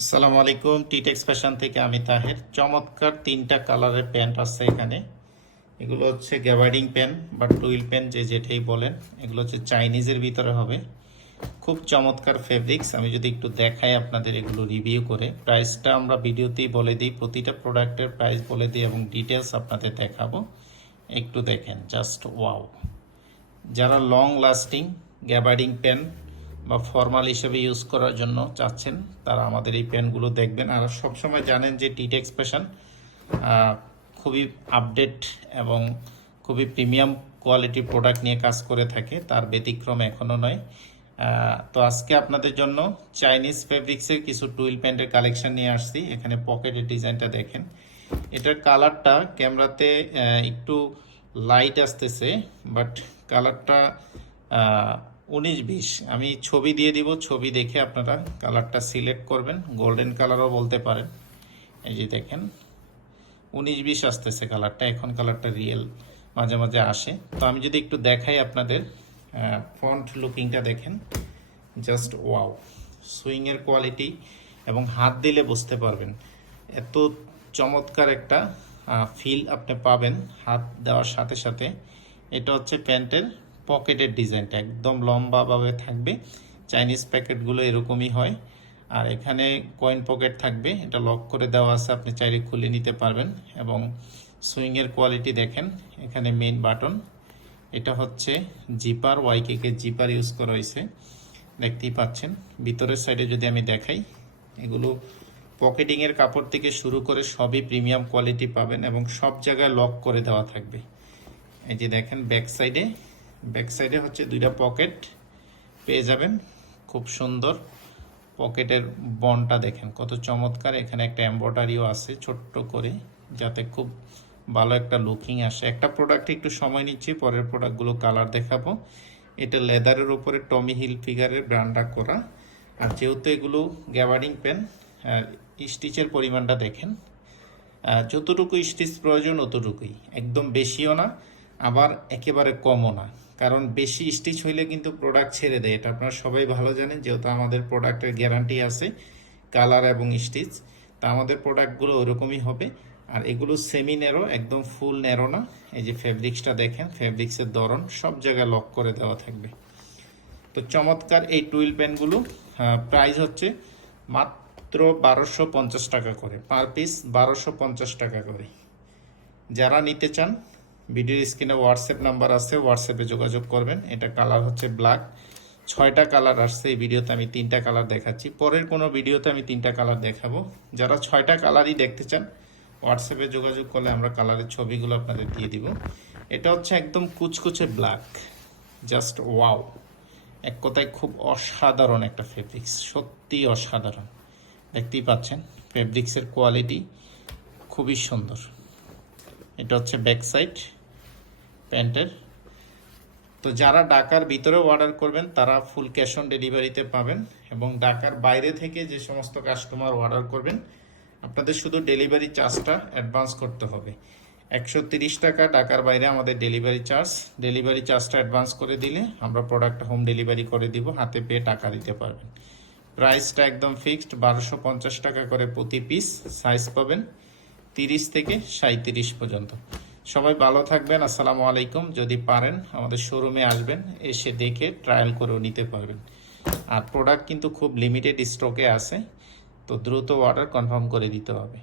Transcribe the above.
আসসালামু আলাইকুম টিটেক্স ফ্যাশন থেকে আমি তাহের। চমৎকার তিনটা কালারের প্যান্ট আছে এখানে। এগুলো হচ্ছে গ্যাবার্ডিং প্যান বা টুইল প্যান যে যেটাই বলেন। এগুলো হচ্ছে চাইনিজের ভিতরে হবে। খুব চমৎকার ফেব্রিক্স। আমি যদি একটু দেখাই আপনাদের এগুলো রিভিউ করে। প্রাইসটা আমরা ভিডিওতেই বলে দিই। প্রতিটা প্রোডাক্টের প্রাইস বলে দিই এবং ডিটেলস আপনাদের দেখাবো। একটু দেখেন জাস্ট ওয়াও যারা লং লাস্টিং গ্যাবার্ডিং পেন বা ফর্মাল হিসেবে ইউজ করার জন্য চাচ্ছেন, তারা আমাদের এই পেনগুলো দেখবেন। আর সবসময় জানেন যে টিটেক্স ফ্যাশন খুবই আপডেট এবং খুবই প্রিমিয়াম কোয়ালিটির প্রোডাক্ট নিয়ে কাজ করে থাকে, তার ব্যতিক্রম এখনও নয়। তো আজকে আপনাদের জন্য চাইনিজ ফেব্রিক্সের কিছু টুইল প্যান্টের কালেকশন নিয়ে আসছি, এখানে পকেটের ডিজাইনটা দেখেন। এটার কালারটা ক্যামেরাতে একটু লাইট আসতেছে বাট কালারটা উনিশ বিশ। আমি ছবি দিয়ে দিব, ছবি দেখে আপনারা কালারটা সিলেক্ট করবেন, গোল্ডেন কালারও বলতে পারেন। এই যে দেখেন, উনিশ বিশ আসতেছে কালারটা, এখন কালারটা রিয়েল, মাঝে মাঝে আসে। তো আমি যদি একটু দেখাই আপনাদের ফ্রন্ট লুকিংটা দেখেন, জাস্ট ওয়াও, সুইংয়ের কোয়ালিটি এবং হাত দিলে বুঝতে পারবেন। এত চমৎকার একটা ফিল আপনি পাবেন হাত দেওয়ার সাথে সাথে। এটা হচ্ছে প্যান্টের পকেটের ডিজাইনটা একদম লম্বাভাবে থাকবে। চাইনিজ প্যাকেটগুলো এরকমই হয়। আর এখানে কয়েন পকেট থাকবে। এটা লক করে দেওয়া আছে, আপনি চাইলে খুলে নিতে পারবেন। এবং সুইংয়ের কোয়ালিটি দেখেন, এখানে মেইন বাটন এটা হচ্ছে জিপার ওয়াইকেকে জিপার ইউজ করা হয়েছে। দেখতেই পাচ্ছেন। ভিতরের সাইডে যদি আমি দেখাই, এগুলো পকেটিংয়ের কাপড় থেকে শুরু করে সবই প্রিমিয়াম কোয়ালিটি পাবেন এবং সব জায়গায় লক করে দেওয়া থাকবে। এই যে দেখেন ব্যাক সাইডে ব্যাক সাইডে হচ্ছে দুইটা পকেট পেয়ে যাবেন। খুব সুন্দর। পকেটের বনটা দেখেন, কত চমৎকার। এখানে একটা এম্ব্রয়ডারিও আছে ছোট্ট করে, যাতে খুব ভালো একটা লুকিং আসে। একটা প্রোডাক্ট একটু সময় নিচ্ছি, পরের প্রোডাক্টগুলো কালার দেখাবো। এটা লেদারের উপরে টমি হিল ফিগারের ব্র্যান্ডটা করা। আর যেহেতু এগুলো গ্যাবার্ডিং পেন স্টিচের পরিমাণটা দেখেন যতটুকু স্টিচ প্রয়োজন অতটুকুই। একদম বেশিও না, আবার একেবারে কমও না। কারণ বেশি স্টিচ হইলে কিন্তু প্রোডাক্ট ছেড়ে দেয়। এটা আপনারা সবাই ভালো জানেন, যেহেতু আমাদের প্রোডাক্টের গ্যারান্টি আছে কালার এবং স্টিচ তা আমাদের প্রোডাক্টগুলো ওরকমই হবে। আর এগুলো সেমি নেরো একদম ফুল নেরো না। এই যে ফেব্রিক্সটা দেখেন ফেব্রিক্সের ধরন সব জায়গায় লক করে দেওয়া থাকবে। তো চমৎকার এই টুইল পেনগুলো প্রাইস হচ্ছে মাত্র বারোশো পঞ্চাশ টাকা করে। পার পিস বারোশো পঞ্চাশ টাকা করে। যারা নিতে চান ভিডিওর স্ক্রিনে হোয়াটসঅ্যাপ নাম্বার আছে হোয়াটসঅ্যাপে যোগাযোগ করবেন। এটা কালার হচ্ছে ব্ল্যাক ছয়টা কালার আসছে এই ভিডিওতে, আমি তিনটা কালার দেখাচ্ছি। পরের কোনো ভিডিওতে আমি তিনটা কালার দেখাবো। যারা ছয়টা কালারই দেখতে চান হোয়াটসঅ্যাপে যোগাযোগ করলে আমরা কালারের ছবিগুলো আপনাদের দিয়ে দিব। এটা হচ্ছে একদম কুচকুচে ব্ল্যাক জাস্ট ওয়াও এক কথায় খুব অসাধারণ একটা ফেব্রিক্স সত্যি অসাধারণ। দেখতেই পাচ্ছেন ফেব্রিক্সের কোয়ালিটি খুবই সুন্দর। এটা হচ্ছে ব্যাক সাইড প্যান্টের। তো যারা ঢাকার ভিতরে অর্ডার করবেন, তারা ফুল ক্যাশ অন ডেলিভারিতে পাবেন এবং ঢাকার বাইরে থেকে যে সমস্ত কাস্টমার অর্ডার করবেন, আপনাদের শুধু ডেলিভারি চার্জটা অ্যাডভান্স করতে হবে। একশো টাকা ঢাকার বাইরে আমাদের ডেলিভারি চার্জ ডেলিভারি চার্জটা অ্যাডভান্স করে দিলে আমরা প্রোডাক্ট হোম ডেলিভারি করে দিব, হাতে পেয়ে টাকা দিতে পারবেন। প্রাইসটা একদম ফিক্সড বারোশো টাকা করে প্রতি পিস সাইজ পাবেন। তিরিশ থেকে সাঁত্রিশ পর্যন্ত। সবাই ভালো থাকবেন, আসসালামু আলাইকুম। যদি পারেন আমাদের শোরুমে আসবেন, এসে দেখে ট্রায়াল করেও নিতে পারবেন। আর প্রোডাক্ট কিন্তু খুব লিমিটেড স্টকে আছে, তো দ্রুত অর্ডার কনফার্ম করে দিতে হবে।